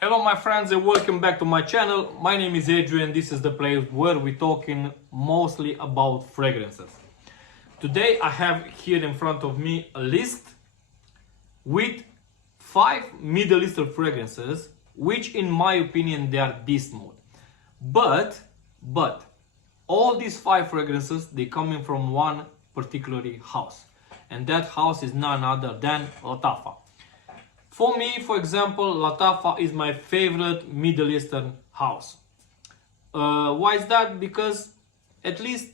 Hello my friends and welcome back to my channel. My name is Adrian. This is the place where we're talking mostly about fragrances. Today I have here in front of me a list with 5 Middle Eastern fragrances, which in my opinion they are beast mode. But all these 5 fragrances, they coming from one particular house, and that house is none other than Lattafa. For me, for example, Lattafa is my favorite Middle Eastern house. Why is that? Because at least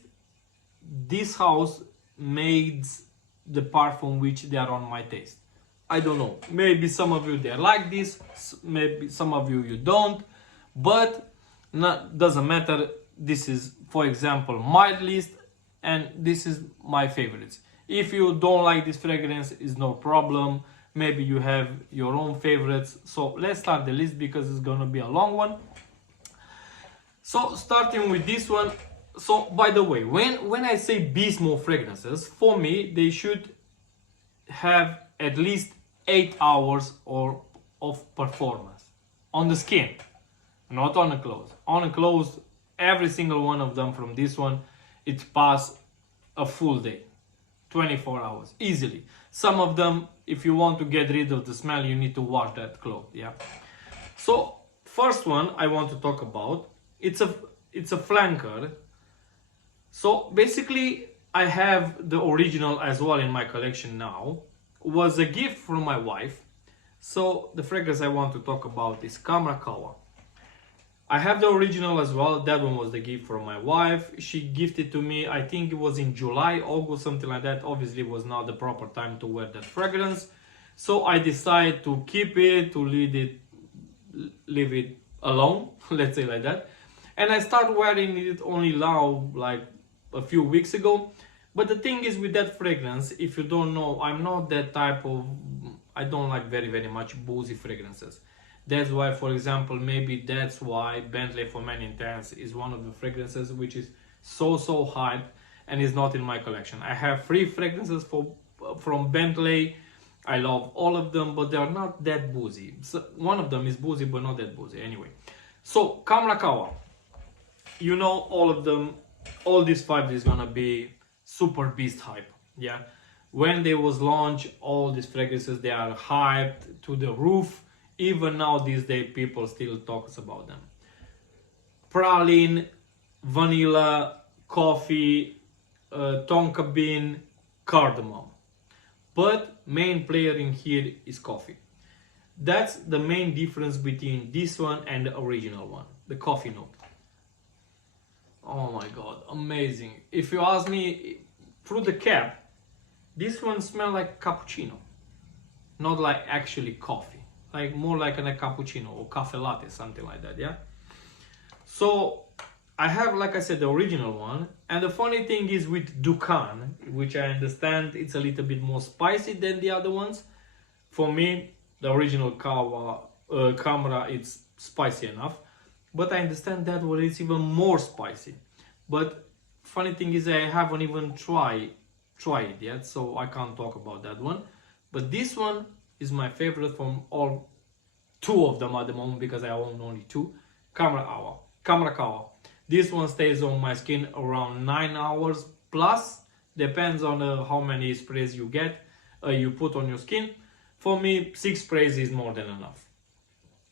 this house made the parfum which they are on my taste. I don't know, maybe some of you they like this, maybe some of you don't, but doesn't matter. This is, for example, my list, and this is my favorites. If you don't like this fragrance, is no problem. Maybe you have your own favorites. So let's start the list because it's gonna be a long one. So starting with this one. So by the way, when I say beast mode fragrances, for me they should have at least 8 hours of performance on the skin, not on the clothes. On the clothes, every single one of them from this one, it passed a full day, 24 hours easily. Some of them, if you want to get rid of the smell, you need to wash that cloth. Yeah. So first one I want to talk about, it's a flanker. So basically I have the original as well in my collection now. Was a gift from my wife. So the fragrance I want to talk about is Khamrah Qahwa. I have the original as well. That one was the gift from my wife. She gifted to me, I think it was in July, August, something like that. Obviously it was not the proper time to wear that fragrance. So I decided to keep it, to leave it alone, let's say like that. And I started wearing it only now, like a few weeks ago. But the thing is with that fragrance, if you don't know, I'm not that type of, I don't like very much boozy fragrances. That's why, for example, maybe that's why Bentley for Men Intense is one of the fragrances which is so hyped and is not in my collection. I have 3 fragrances from Bentley. I love all of them, but they are not that boozy. So one of them is boozy, but not that boozy. Anyway, so Khamrah Qahwa, you know, all of them, all these 5 is gonna be super beast hype. Yeah, when they was launched, all these fragrances, they are hyped to the roof. Even now these days people still talks about them. Praline, vanilla, coffee, tonka bean, cardamom. But main player in here is coffee. That's the main difference between this one and the original one, the coffee note. Oh my god, amazing. If you ask me, through the cap, this one smells like cappuccino, not like actually coffee, like more like a cappuccino or cafe latte, something like that. Yeah. So I have, like I said, the original one, and the funny thing is with Dukan, which I understand it's a little bit more spicy than the other ones. For me, the original Khamrah, it's spicy enough, but I understand that one is even more spicy. But funny thing is I haven't even tried it yet, so I can't talk about that one. But this one is my favorite from all 2 of them at the moment, because I own only 2. Khamrah Qahwa. This one stays on my skin around 9 hours plus, depends on how many sprays you put on your skin. For me, 6 sprays is more than enough.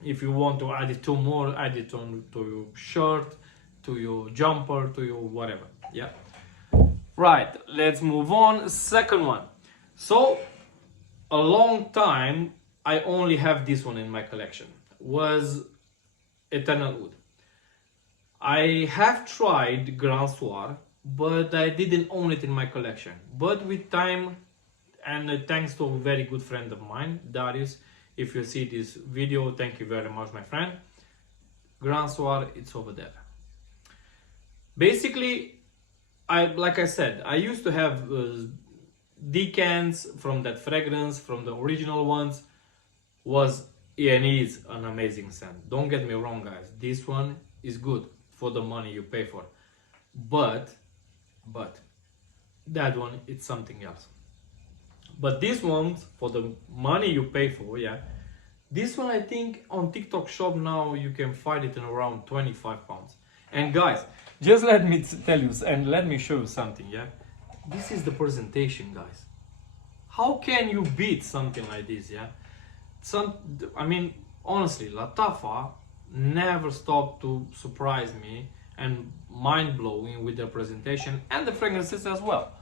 If you want to add it 2 more, add it on to your shirt, to your jumper, to your whatever. Yeah. Right, let's move on. Second one. So a long time I only have this one in my collection, was Eternal Oud. I have tried Grand Soir, but I didn't own it in my collection. But with time, and thanks to a very good friend of mine, Darius, if you see this video, thank you very much, my friend. Grand Soir, it's over there. Basically, like I said, I used to have decants from that fragrance, from the original ones. Was and is an amazing scent. Don't get me wrong, guys. This one is good for the money you pay for, but that one, it's something else. But these ones, for the money you pay for, yeah, This one, I think on TikTok shop now you can find it in around 25 pounds. And guys, just let me tell you and let me show you something, yeah? This is the presentation, guys. How can you beat something like this, yeah? I mean, honestly, Lattafa never stopped to surprise me and mind-blowing with their presentation and the fragrances as well.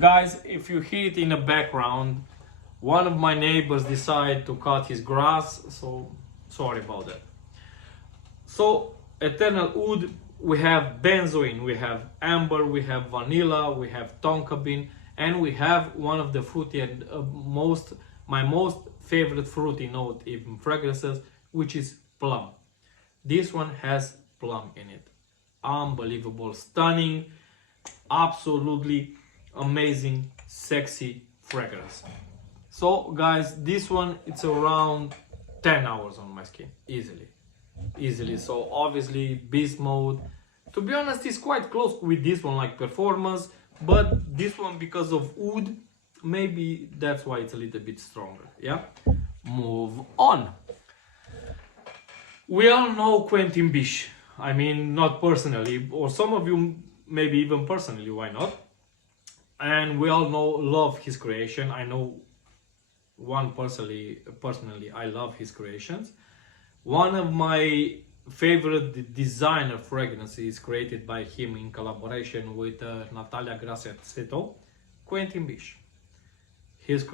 Guys, if you hear it in the background, one of my neighbors decided to cut his grass, so sorry about that. So, Eternal Oud, we have benzoin, we have amber, we have vanilla, we have tonka bean, and we have one of the fruity and my most favorite fruity note in fragrances, which is plum. This one has plum in it. Unbelievable, stunning, absolutely amazing, sexy fragrance. So guys, this one, it's around 10 hours on my skin, easily. So obviously beast mode, to be honest, is quite close with this one, like performance, but this one, because of oud, maybe that's why it's a little bit stronger. Yeah, move on. We all know Quentin Bish. I mean, not personally, or some of you maybe even personally, why not? And we all love his creation. I know one personally, I love his creations. One of my favorite designer fragrances is created by him in collaboration with Natalia Grasset-Sveto, Quentin Bish. His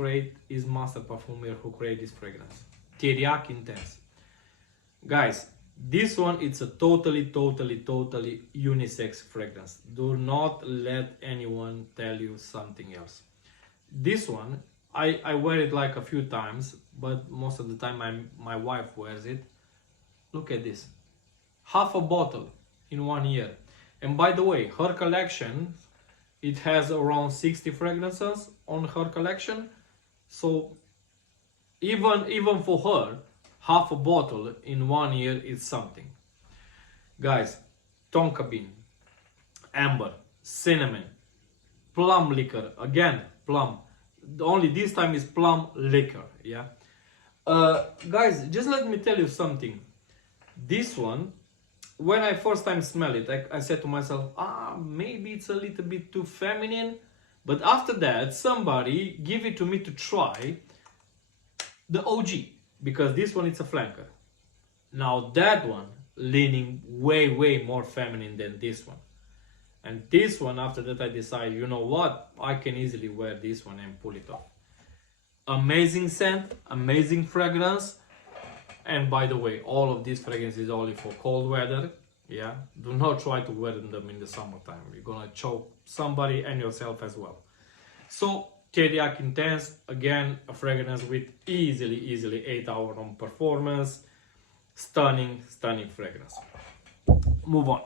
master perfumer who created this fragrance, Teria Intense. Guys, this one, it's a totally unisex fragrance. Do not let anyone tell you something else. This one, I wear it like a few times, but most of the time my wife wears it. Look at this. Half a bottle in 1 year. And by the way, her collection, it has around 60 fragrances on her collection. So even for her, half a bottle in 1 year is something. Guys, tonka bean, amber, cinnamon, plum liquor, again plum. Only this time is plum liquor, yeah. Guys, just let me tell you something. This one, when I first time smell it, I said to myself, maybe it's a little bit too feminine. But after that, somebody give it to me to try the OG, because this one, it's a flanker. Now that one leaning way more feminine than this one. And this one, after that, I decided, you know what, I can easily wear this one and pull it off. Amazing scent, amazing fragrance. And by the way, all of these fragrances is only for cold weather. Yeah, do not try to wear them in the summertime. You're gonna choke somebody and yourself as well. So Teria Intense, again, a fragrance with easily 8 hours on performance. Stunning fragrance. Move on.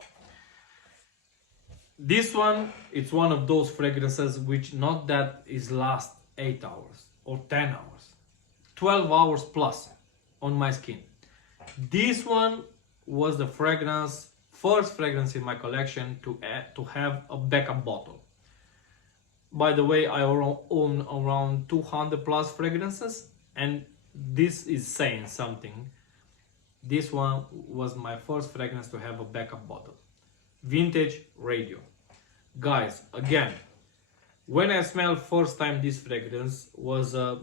This one, it's one of those fragrances which not that is last 8 hours or 10 hours, 12 hours plus on my skin. This one was the first fragrance in my collection to have a backup bottle. By the way, I own around 200 plus fragrances, and this is saying something. This one was my first fragrance to have a backup bottle. Vintage Radio. Guys, again, when I smelled first time this fragrance was a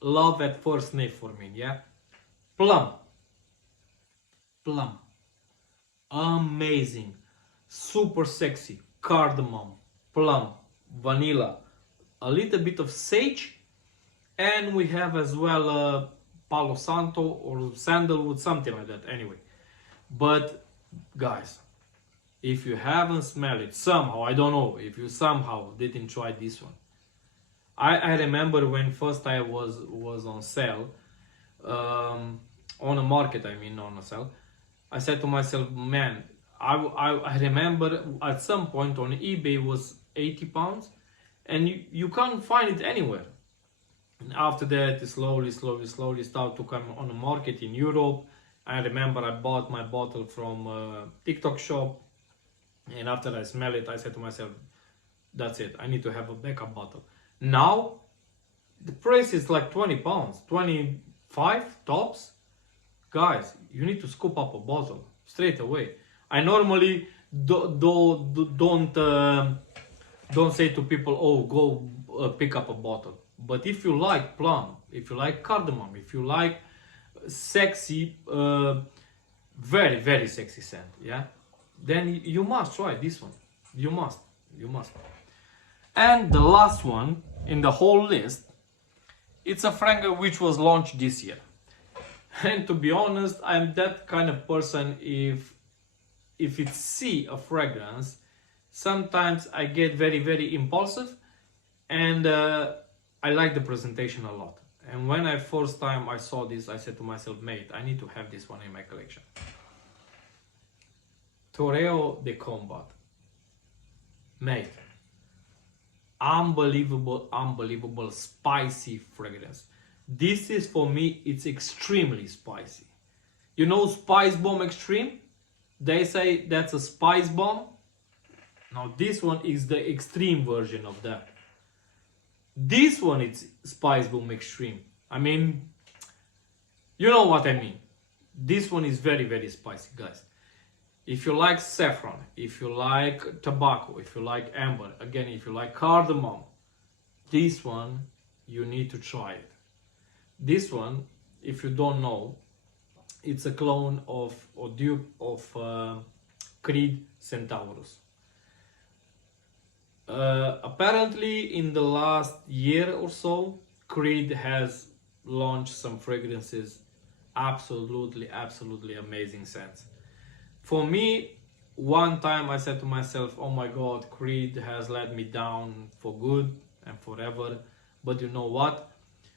love at first sniff for me, yeah? Plum. Amazing. Super sexy. Cardamom. Plum. Vanilla. A little bit of sage. And we have as well Palo Santo or sandalwood, something like that, anyway. But guys, if you haven't smelled it somehow, I don't know, if you somehow didn't try this one. I remember when first I was on sale, on a market, I mean on a sale, I said to myself, man, I remember at some point on eBay was 80 pounds and you can't find it anywhere. And after that, it slowly started to come on the market in Europe. I remember I bought my bottle from a TikTok shop, and after I smell it, I said to myself, that's it, I need to have a backup bottle. Now, the price is like 20 pounds, 20, 5 tops, guys, you need to scoop up a bottle straight away. I normally don't say to people, oh, go pick up a bottle. But if you like plum, if you like cardamom, if you like sexy, very, very sexy scent, yeah, then you must try this one. You must. And the last one in the whole list, it's a fragrance which was launched this year. And to be honest, I'm that kind of person, if it see a fragrance, sometimes I get very, very impulsive, and I like the presentation a lot. And when I first time I saw this, I said to myself, mate, I need to have this one in my collection. Teria de Combat. Mate, unbelievable spicy fragrance. This is, for me, it's extremely spicy. You know Spice Bomb Extreme? They say that's a spice bomb. Now this one is the extreme version of that. This one is Spice Bomb Extreme. I mean, you know what I mean. This one is very, very spicy, guys. If you like saffron, if you like tobacco, if you like amber, again, if you like cardamom, this one, you need to try it. This one, if you don't know, it's a clone of, or dupe of Creed Centaurus. Apparently, in the last year or so, Creed has launched some fragrances, absolutely amazing scents. For me, one time I said to myself, oh my god, Creed has let me down for good and forever. But you know what?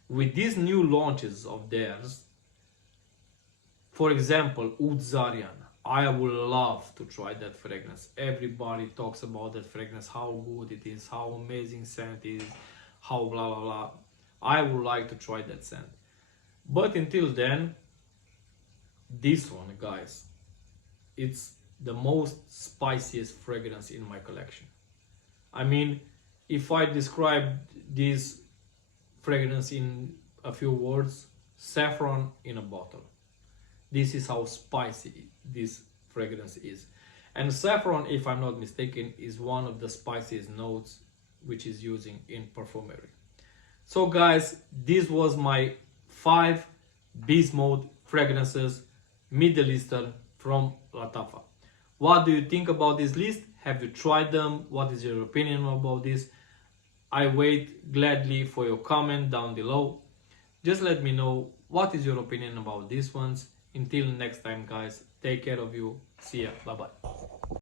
With these new launches of theirs, for example, Oud Zarian, I would love to try that fragrance. Everybody talks about that fragrance, how good it is, how amazing scent it is, how blah blah blah. I would like to try that scent. But until then, this one, guys, it's the most spiciest fragrance in my collection. I mean, if I describe this fragrance in a few words, saffron in a bottle. This is how spicy this fragrance is. And saffron, if I'm not mistaken, is one of the spiciest notes which is using in perfumery. So guys, this was my 5 Beast Mode fragrances, Middle Eastern, from Lattafa. What do you think about this list? Have you tried them? What is your opinion about this? I wait gladly for your comment down below. Just let me know what is your opinion about these ones. Until next time, guys, take care of you. See ya. Bye bye.